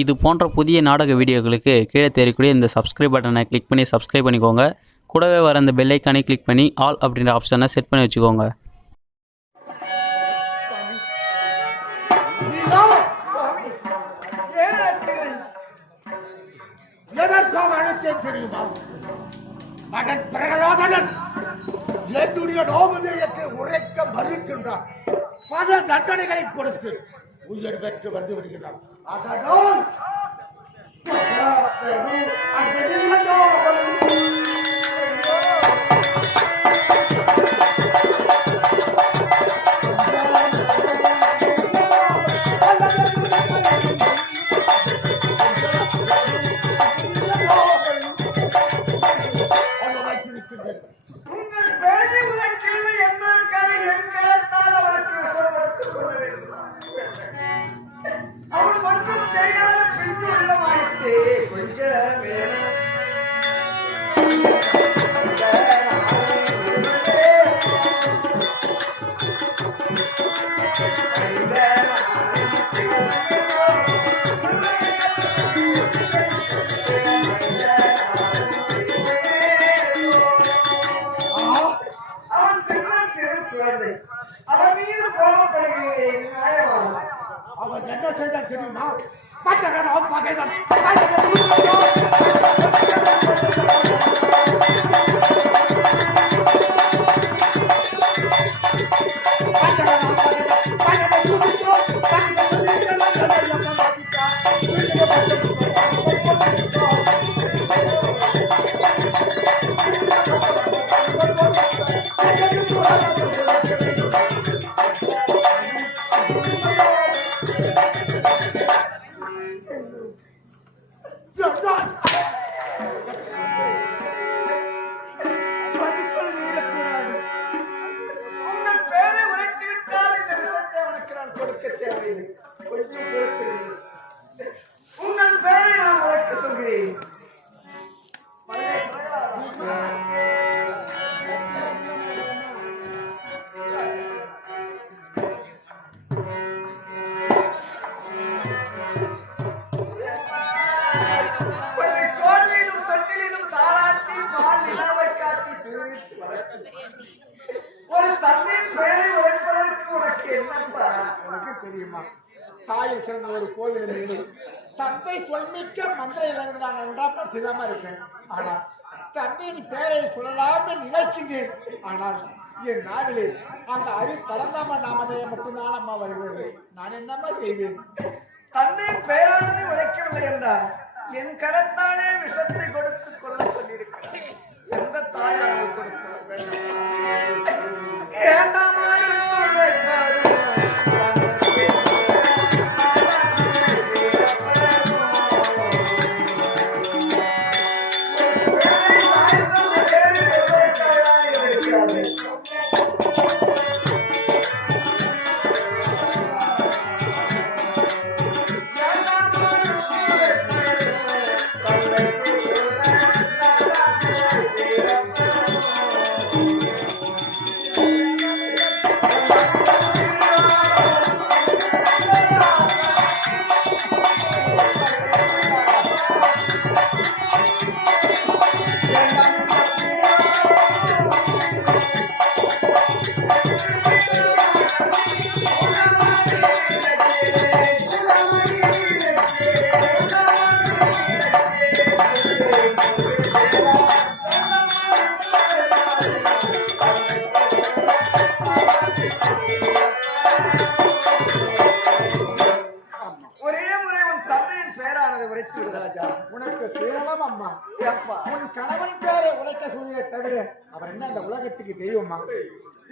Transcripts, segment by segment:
இது போன்ற புதிய நாடக வீடியோக்களுக்கு கீழே தெரியக்கூடிய இந்த சப்ஸ்கிரைப் பட்டனை கிளிக் பண்ணி சப்ஸ்கிரைப் பண்ணிக்கோங்க. கூடவே வர இந்த பெல் ஐக்கானை கிளிக் பண்ணி ஆல் அப்படின்ற ஆப்ஷனை செட் பண்ணி வச்சுக்கோங்க. தெரியுமா, மகன் பிரகலாதன் என்னுடைய நோபதேயத்தை உரைக்க மறுக்கின்றான். பல தண்டனைகளை கொடுத்து உயிர் பெற்று வந்து விடுகிறான். அதனால் உங்கள் பேரை உரைக்கவில்லை என்பதற்காக என் கரத்தால் அவருக்கு விஷப்படுத்திக் கொள்ள வேண்டும். அவன் மட்டும் தெரியாத பிஞ்சு உள்ளமாயிற்று. கொஞ்சம் வேணும் அவன் மீது கோபப்படுகிறேன். அவன் என்ன செய்தான் தெரியுமா? பட்டகன் பகைதான். உங்கள் பேரை உரைத்துவிட்டால் இந்த விஷத்தை அவனுக்கு நான் கொடுக்க தேவையில்லை. கொஞ்சம் பொறுத்திருங்கள். உங்கள் பேரை நான் உரைக்க சொல்கிறேன். ஒரு தந்தையின் பெயரை உரைப்பதற்கு உனக்கு என்னப்பா? உனக்கு தெரியுமா, தாயில் சிறந்த ஒரு கோவில் இல்லை. தந்தை சொல்மிக்க மந்திரம் நான் நன்றா பிரசிதமா இருக்கேன். ஆனால் தந்தையின் பெயரை சொல்லலாமே நினைக்கின்றேன். ஆனால் என் நாவிலே அந்த பரந்தாம நாமதேயம் மட்டும்தான் அம்மா வருகிறது. நான் என்னம்மா செய்வேன்? தந்தையின் பெயரானதை உரைக்கவில்லை என்றால் என் கரத்தானே விஷத்தை கொடுத்து கொள்ள சொல்லியிருக்கிறேன். எந்த தாயால் கொடுக்க உனக்கு சேலம் அம்மா. உன் கணவன் பேரை உழைக்க சூழ்நிலை தவிர அவர் என்ன இந்த உலகத்துக்கு தெய்வமா?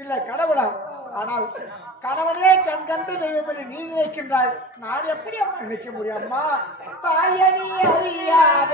இல்ல கடவுளா? ஆனால் கணவனே கண் கண்டு தெய்வம் என்று நீ நினைக்கின்றாய். நான் எப்படி அம்மா நினைக்க முடியும்? அம்மா தாயனி அறியாத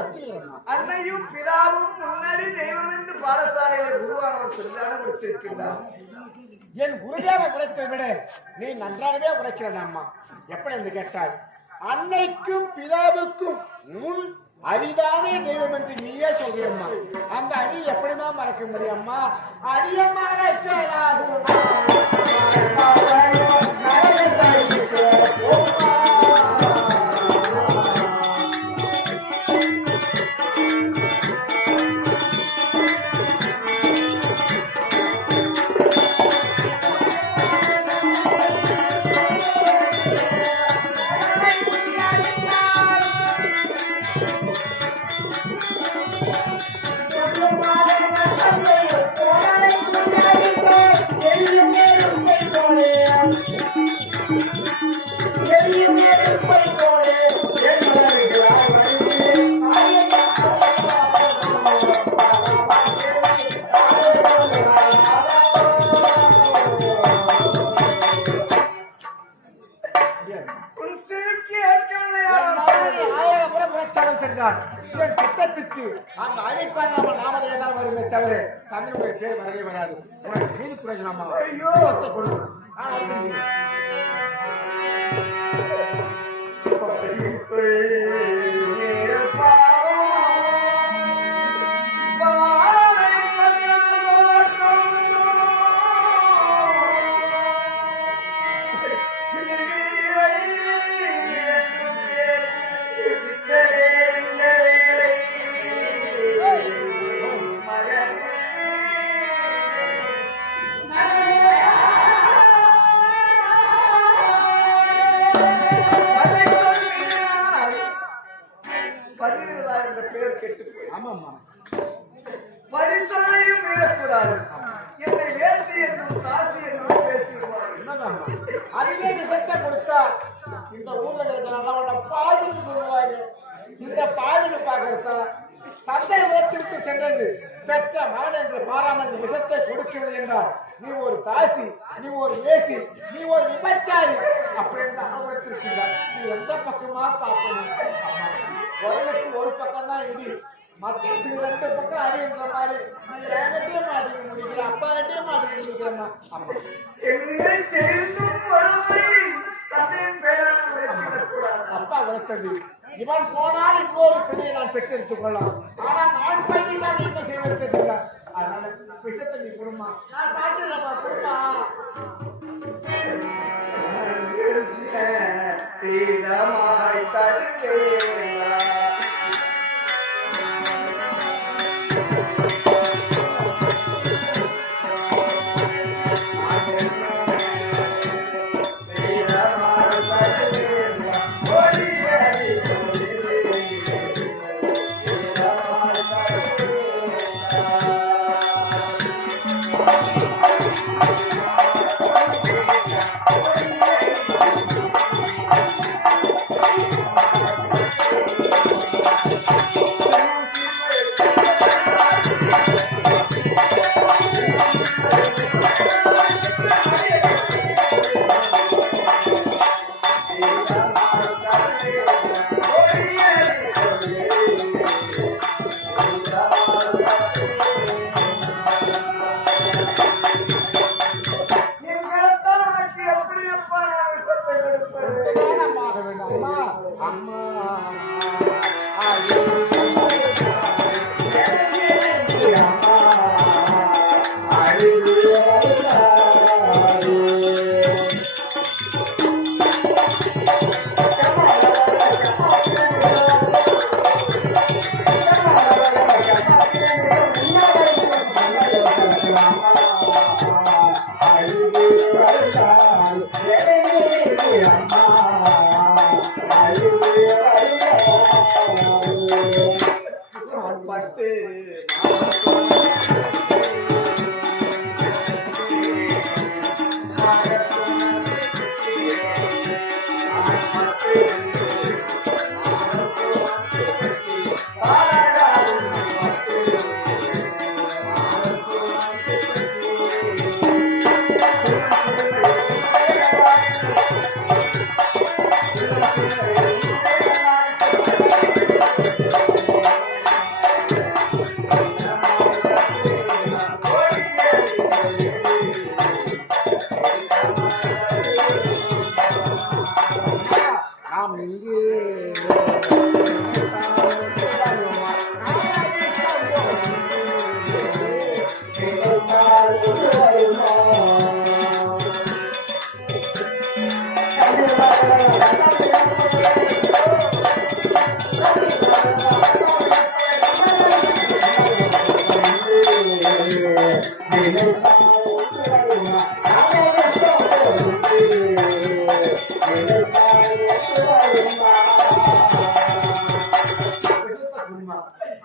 அர்ச்சனையம்மா. அன்னையும் பிதாவும் முன்னாடி தெய்வம் என்று பாடசாலையில குருவானவர் சொல்லிதான கொடுத்திருக்கின்றார். என் குருதேவ குறைத்தை விட நீ நன்றாகவே குறைக்கிறேன் அம்மா. எப்படி என்று கேட்டால், அன்னைக்கும் பிதாவுக்கும் முன் அரிதானே தெய்வம் என்று நீயே சொல்றியம்மா. அந்த அரி எப்படிமா மறக்க முடியும்மா? அரியமான திட்டத்துக்கு அந்த அழைப்பான் நம்ம நாமதே தான் வருமே தவிர தங்களுடைய பேர் வரவே வராது. உனக்கு மீது பிரயோஜனமா? ஐயோ கொடுங்க. பரிசொல்லையும் மீறக்கூடாது. என்னை வேசி என்னும் தாசி என்னும் பேசிவிடுவார்கள். அதுவே விஷத்தை கொடுத்தா இந்த ஊர்ல இருக்கிற பாவின்னு சொல்லுவாங்க. இந்த பாவின்னு பாக்கிறதா தந்தை உழைச்சிட்டு சென்றது பெற்ற மகன் என்று பாராமல் விஷத்தை கொடுக்கிறது என்றால் நீ ஒரு தாசி, நீ ஒரு வேசி, நீ ஒரு விபச்சாரி அப்படின்னு அனுபவித்திருக்கிறார். நீ எந்த பக்கமா பார்க்கணும்? உலகத்துக்கு ஒரு பக்கம் தான் இது, மத்தியத்துக்கு 2 பக்கம் அறியுன்ற மாதிரி நீ என்கிட்டயே மாட்டிக்க முடிக்கிற, அப்பா கிட்டயே மாட்டிக்க முடிக்கிறமா? என்னையே தெரிந்தும் ஒருமுறை தந்தையின் பேரான உழைத்துவிடக்கூடாது. அப்பா உழைத்தது இவன் போனால் இன்னொரு பிள்ளையை நான் பெற்றெடுத்துக் கொள்ளலாம். ஆனா நான் பையன் தான் என்ன செய்வதில்லை. அதனால விஷத்தை நீ குடும்பா, நான் சாப்பிட்டுலப்பா குடும்பா.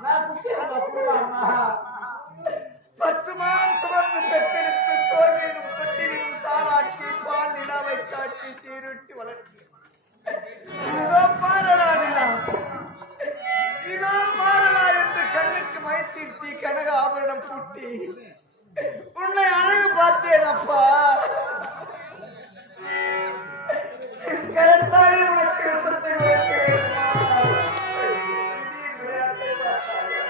நான் குட்டியம்மா குடும்பம்மா 10 மாதம் சுமந்து பெற்றெடுத்து தோல்வியிலும் தொட்டிலும் தாளாக்கி பால் நிலாவை காட்டி சீருட்டி வளர்த்து இதோ பாரடா நிலா இதோ பாரடா என்று கண்ணுக்கு மைத்தீட்டி கனக ஆபரணம் பூட்டி உன்னை அழகு பார்த்தேன் அப்பா கரத்தாலே உனக்கு விஷத்தை விளக்க வேண்டுமா விதியின் விளையாட்டை பார்த்தாயா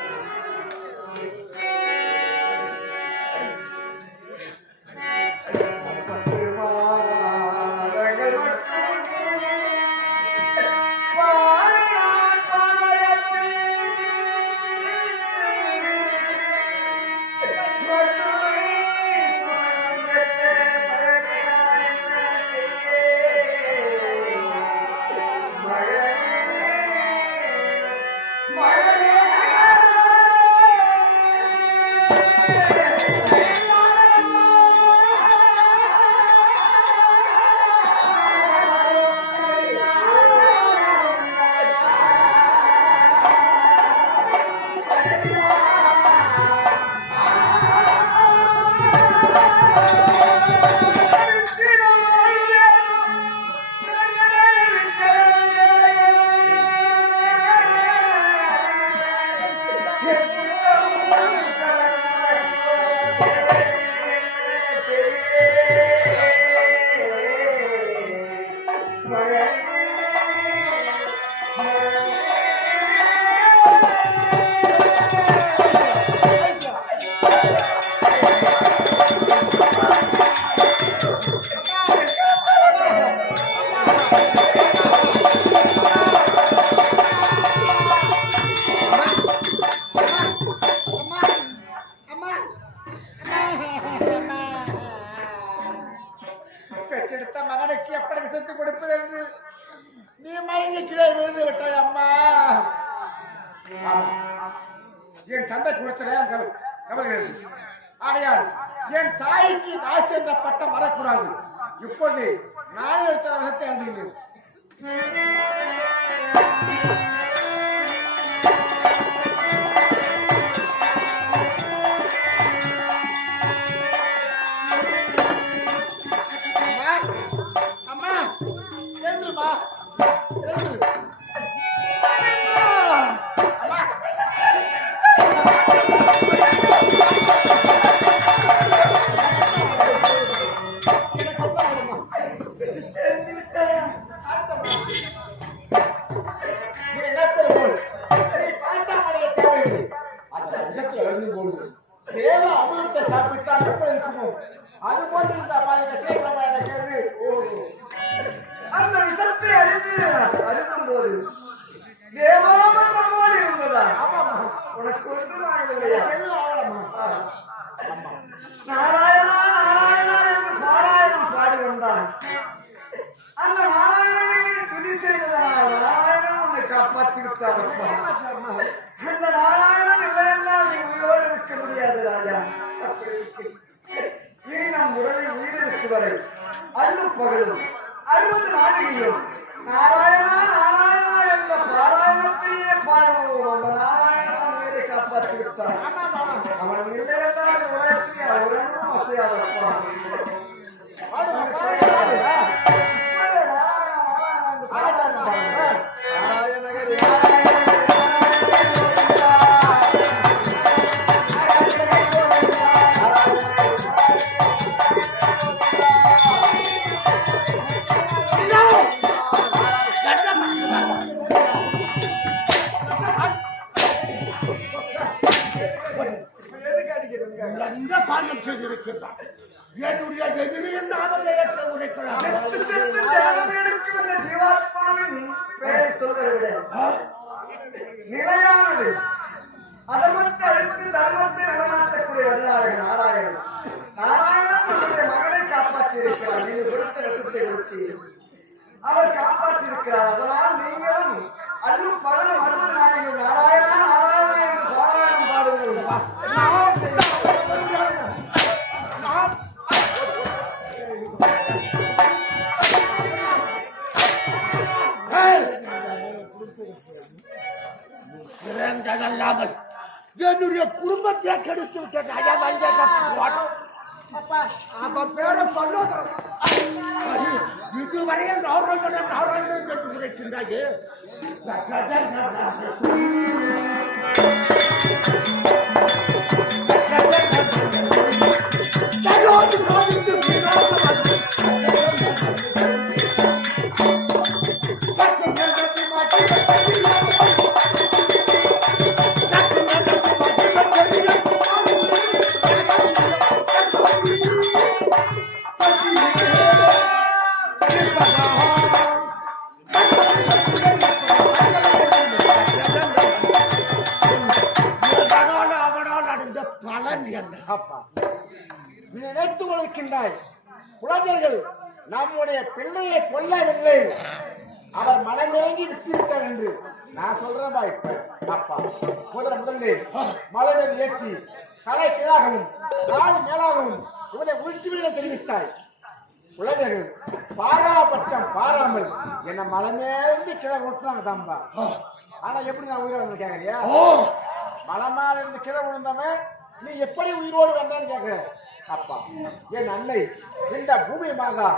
பெற்றெடுத்த மகனுக்கு எப்படி விசத்து கொடுப்பது என்று நீ மயங்கி கீழே விழுந்து விட்டாய் அம்மா. என் தந்தை கொடுத்ததான் கவலைகள். ஆகையால் என் தாய்க்கு வாசி என்ற பட்டம் வரக்கூடாது. இப்போது நானே எடுத்த விசத்தை அறிந்தேன். தேவ அமிர்தத்தை சாப்பிட்டால் எப்படி இருக்குமோ அது போன்று இந்த கட்சியமா எனக்கு அந்த விஷத்தை அறிந்தும் போது தேவாமிர்தம் போல் இருந்ததா? உனக்கு ஒன்றும் ஆகவில்லையா? நாராயணா நாராயணா என்று பாராயணம் பாடி வந்தான். அந்த நாராயணனை துதி செய்ததனால் நாராயணன் உன்னை காப்பாற்றி விட்டார். அந்த நாராயணன் இல்லை என்றால் நீ உயிரோடு இருக்க முடியாது ராஜா. இனி நம் உடலில் உயிர் இருக்கு வரை அல்லும் பகலும் 60 நாழிகையும் நாராயணா நாராயணா என்ற பாராயணத்தையே பாடுவோம். அந்த நாராயணன் உயிரை காப்பாற்றி விட்டார். அவன் இல்லை என்றால் இந்த உலகத்தில் அவரும் அசையாதப்பா. என்னுடைய எதிரியின் நாமதேயத்தை உரைக்கிறார். ஜீவாத்மாவின் பெயரை சொல்வதை விட நிலையானது அதர்மத்தை அழித்து தர்மத்தை நிலநாட்டக்கூடிய வல்லாளர்கள் நாராயணன். நாராயணன் நம்முடைய மகனை காப்பாற்றி இருக்கிறார். நீங்கள் கொடுத்த விஷத்தை கொடுத்து அவர் காப்பாற்றி இருக்கிறார். அதனால் நீங்களும் அல்லும் பகலும் 60 நாளைகள் நாராயணா நாராயணா என்று பாராயணம் பாடுங்கள். என்னுடைய குடும்பத்தை கெடுத்து விட்டது. ஐயா வாங்க அப்பா அவன் பேரை சொல்லாத. இதுவரையில் நாராயணன் என்று உரைக்கின்றாயே. நினைத்து கொண்டிருக்கின்றாய். குழந்தைகள் நம்முடைய பிள்ளையை கொல்லவில்லை, அவர் மனமேங்கி விட்டுவிட்டார் என்று நான் சொல்றேன்பா. இப்ப அப்பா முதலில் மலை மேல் ஏற்றி தலை கீழாகவும் கால் மேலாகவும் இவனை உள்துவிட தெரிவித்தாய். குழந்தைகள் பாராபட்சம் பாராமல் என்ன மலை மேலிருந்து கீழே விட்டுறாங்க தாம்பா. ஆனா எப்படி நான் உயிரோடு வந்து கேக்குறியா? மலை மேல இருந்து கீழே விழுந்தவன் நீ எப்படி உயிரோடு வந்தான்னு கேக்குற. அப்பா என் அன்னை இந்த பூமி மாதா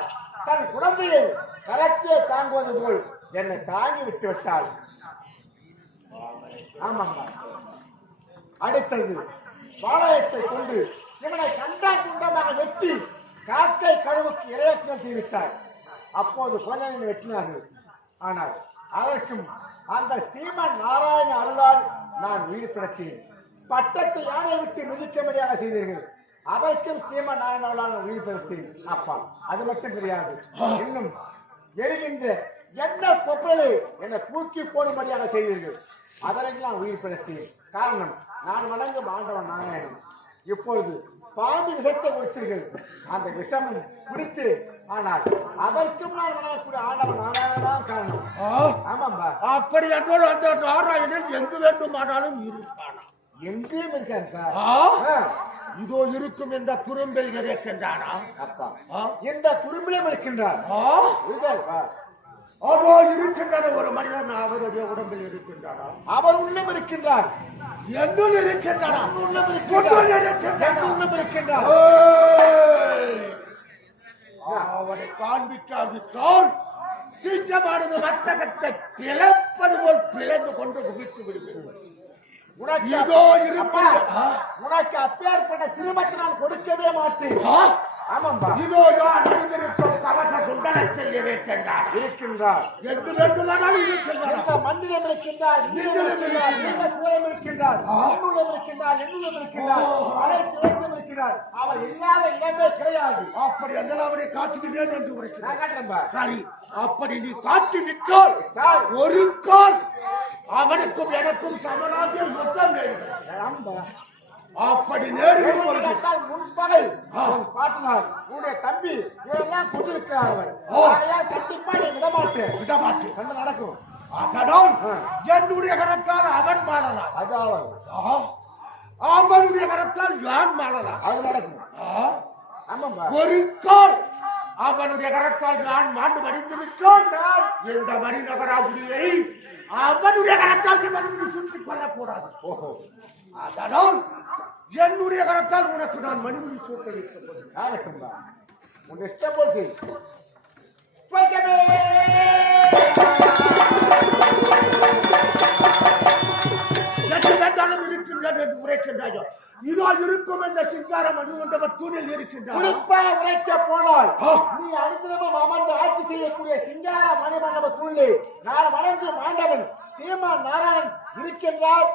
தன் குழந்தையை கரத்தே தாங்குவது போல் என்னை தாங்கி விட்டு விட்டாள். ஆமாம்மா. அடுத்தது பாளையத்தை கொண்டு இவனை கண்டா குண்டமாக வெட்டி காக்கை கழுவுக்கு இரையற்றம் செய்வித்தார். அப்போது குழந்தையை வெட்டினார்கள். ஆனால் அதற்கும் அந்த ஸ்ரீமன் நாராயண அருளால் நான் உயிர் பிறத்தேன். பட்டத்தை யானை விட்டு மிதிக்கும்படியாக செய்தீர்கள். அதற்கும் ஸ்ரீமன் நாராயண அருளால் உயிர் பிறத்தேன். அப்பா அது மட்டும் கிடையாது, இன்னும் எரிகின்ற என்ன கொப்பரை என்னை தூக்கி போடும்படியாக செய்தீர்கள். அதற்கு நான் உயிர் பிறத்தேன். காரணம் நான் வணங்கும் ஆண்டவன் நாராயணன். இப்பொழுது பாம்பு விஷத்தை கொடுத்தீர்கள், அந்த விஷமும் குடித்து, ஆனால் அதற்கும் நான் வணங்கக்கூடிய ஆண்டவன் நாராயணன் காரணம். ஆமாம்பா. அப்படி என்றால் அந்த நாராயணன் எங்கு வேண்டுமானாலும் இருப்பானா? எங்கேயும் இருக்காருக்கா. இதோ இருக்கும் இந்த துரும்பில் இருக்கின்றானா? அப்பா இந்த துரும்பிலும் இருக்கின்றார். அதோ இருக்கின்றன ஒரு மனிதன் அவருடைய உடம்பில் இருக்கின்றாரா? அவர் உள்ளம் இருக்கின்றார். என்னுள் இருக்கின்றார். அவரை காண்பிக்காவிட்டால் சீக்கிரமானது வர்த்தகத்தை பிளப்பது போல் பிளந்து கொண்டு குவித்து விடுகிறது. உனக்கு அப்பேற்பட்ட சிறுமத்தை நான் கொடுக்கவே மாட்டேன். ஆமாம்பா. இதோ அணிந்திருக்கும் கவச குண்டலத்தில் இருக்கின்றார். எங்கு வேண்டுமானாலும் இருக்கின்றார். மண்ணிலும் இருக்கின்றார், நீரிலும் இருக்கின்றார், என்னுள்ளும் இருக்கின்றார், என்னுள்ளும் இருக்கின்றார், அனைத்து இடத்திலும் இருக்கிறார். அவர் இல்லாத இடமே கிடையாது. அப்படி என்றால் அவரை காட்டுகிறேன் என்று உரைக்கிறார். சரி, அப்படி நீ காட்டி விட்டால் ஒரு கால் அவனுக்கும் எனக்கும் சமனாக யுத்தம் நேரிடும். அப்படி நேரிடும் முன்பகல் பாட்டினார் உன்னுடைய தம்பி இதெல்லாம் கொண்டிருக்கிறார். அவர் கண்டிப்பா நீ விடமாட்டேன் என்ன நடக்கும்? அதனால் என்னுடைய கரத்தால் அவன் மாறலாம். அதாவது அவனுடைய கரத்தால் யான் மாறலாம். அது நடக்கும். ஒரு கால் அவனுடைய கரத்தால் நான் மாண்டு மடிந்து விட்டால் இந்த மணிநகராபுரியை அவனுடைய கரத்தால் சுற்றிக் கொள்ளக்கூடாது. அதனால் என்னுடைய கரத்தால் உனக்கு நான் மணிமுடி சூட்டளிக்க உன் இஷ்டம் போது வேண்டாலும் இருக்கின்றது என்று உரைக்கின்றாயோ? இதோ இருக்கும் இந்த சிங்கார மணிமண்டப தூணில் இருக்கின்றார். குறிப்பாக உரைக்க போனால் நீ அனுதினமும் அமர்ந்து ஆட்சி செய்யக்கூடிய சிங்கார மணிமண்டப தூணில் நான் வணங்கும் ஆண்டவன் ஸ்ரீமன் நாராயணன் இருக்கின்றார்.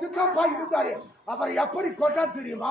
சித்தப்பா இருந்தாரு, அவர் எப்படி கொண்டா தெரியுமா?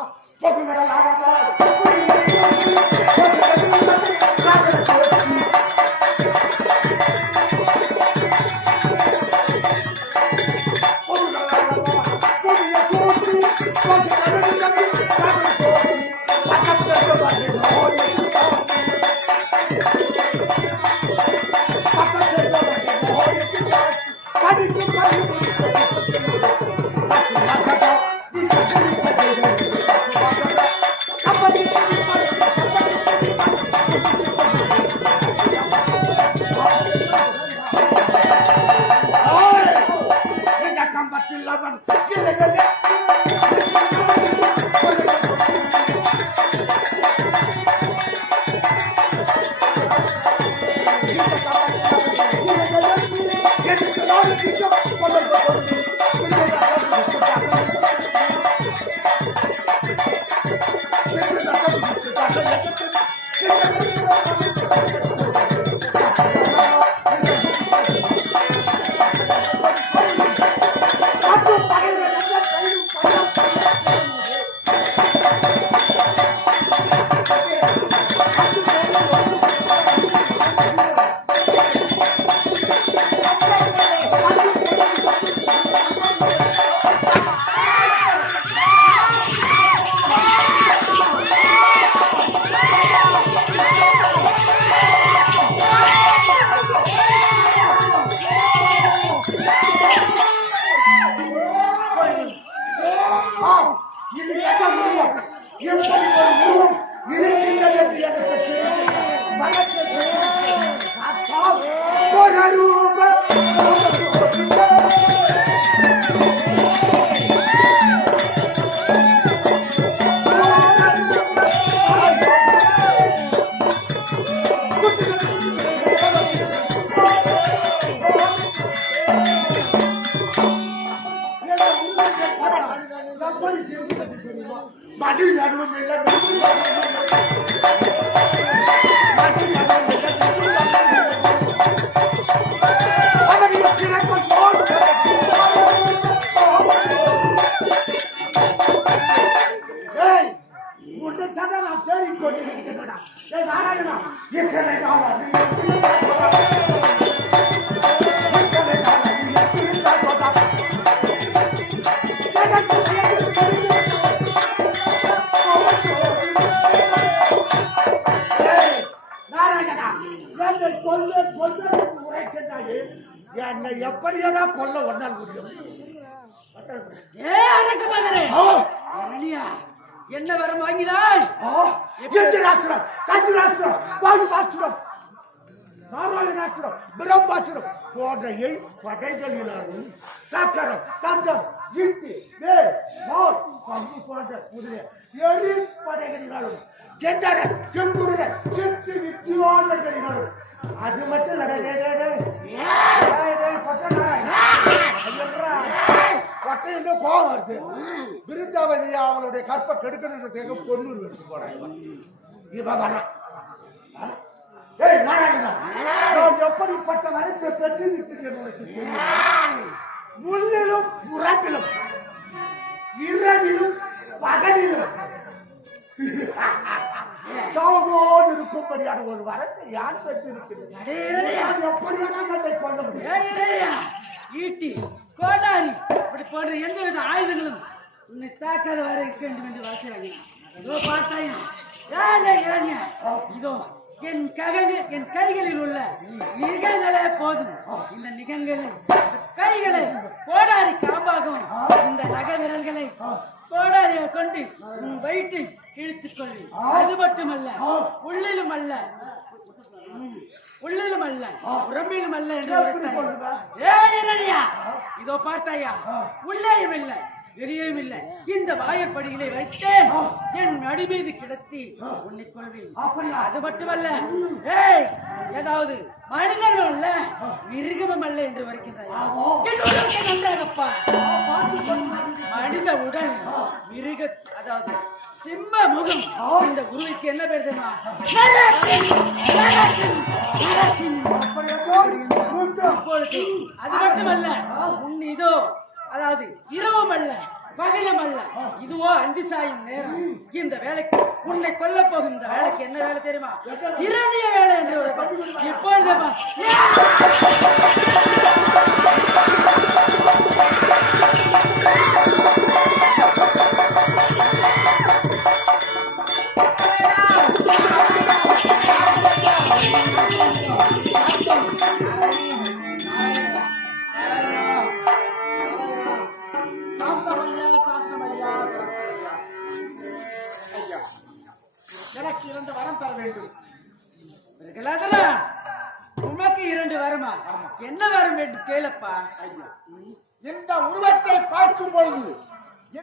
என்னை எப்படியா கொல்ல ஒன்றால் முடியும்? என்ன வரம் வாங்கினாய்? நாராயணாசுரம், பிரம்மாசுரம் போன்ற படைகளினாலும் சக்கரம், தந்தம், ஈட்டி, வேல், வாள், பம்பு போன்ற குதிரை படைகளினாலும் கெண்டர, கெம்புருட, சித்து வித்திவாதங்களினாலும் அது மட்டும் கோபம் வருது. விருந்தாவதி அவனுடைய கற்பை கெடுக்கணுன்றதுக்காக பொண்ணு எடுத்து போறான். இவன் வரான். ஏய் நாராயணா, நான் எப்படிப்பட்ட வரத்தை பெற்று நிற்கிறேன் உனக்கு தெரியும். முள்ளிலும் புறத்திலும் இரவிலும் பகலிலும் சோமோடு இருக்கும்படியான ஒரு வரத்தை யார் பெற்றிருக்கிறது? எப்படியான கொள்ள முடியும்? ஈட்டி, கோடாரி இப்படி போன்ற எந்த வித ஆயுதங்களும் உன்னை தாக்காத வர இருக்க வேண்டும் என்று வாசிறாங்க. இதோ பார்த்தாயா, இதோ என் கைகளில் உள்ள நிகங்களே போதும். இந்த நிகங்களை, கைகளை கோடாரி காம்பாகவும், இந்த நக விரல்களை கோடாரியை கொண்டு உன் வயிற்றை இழுத்துக் கொள்ளு. அது மட்டுமல்ல, உள்ளிலும் அல்ல உடம்பிலும் அல்ல என்று இதோ பார்த்தாயா, உள்ளேயும் இல்லை வெளியும் இல்லை. இந்த வாயற்படிகளை வைத்து என் நடு மீது கிடத்தி உன்னை கொள்வேன். அது மட்டுமல்ல, ஏதாவது மனிதனும் அல்ல மிருகமும் அல்ல என்று வருகின்றாப்பா. மனித உடல் மிருக, அதாவது சிம்ம முகம். இந்த குருவிக்கு என்ன பேர் தெரியுமா? அது மட்டுமல்ல, உன் இதோ, அதாவது இரவும் அல்ல பகலும் அல்ல, இதுவோ அந்தி சாயும் நேரம். இந்த வேலைக்கு, உன்னை கொல்ல போகும் இந்த வேலைக்கு என்ன வேலை தெரியுமா? இரணிய வேலை என்று இப்பொழுது எனக்கு 2 வரம் தர வேண்டும். பிரகலாதனா, உமக்கு 2 வரமா? என்ன வரம் என்று கேளப்பா. இந்த உருவத்தை பார்க்கும் பொழுது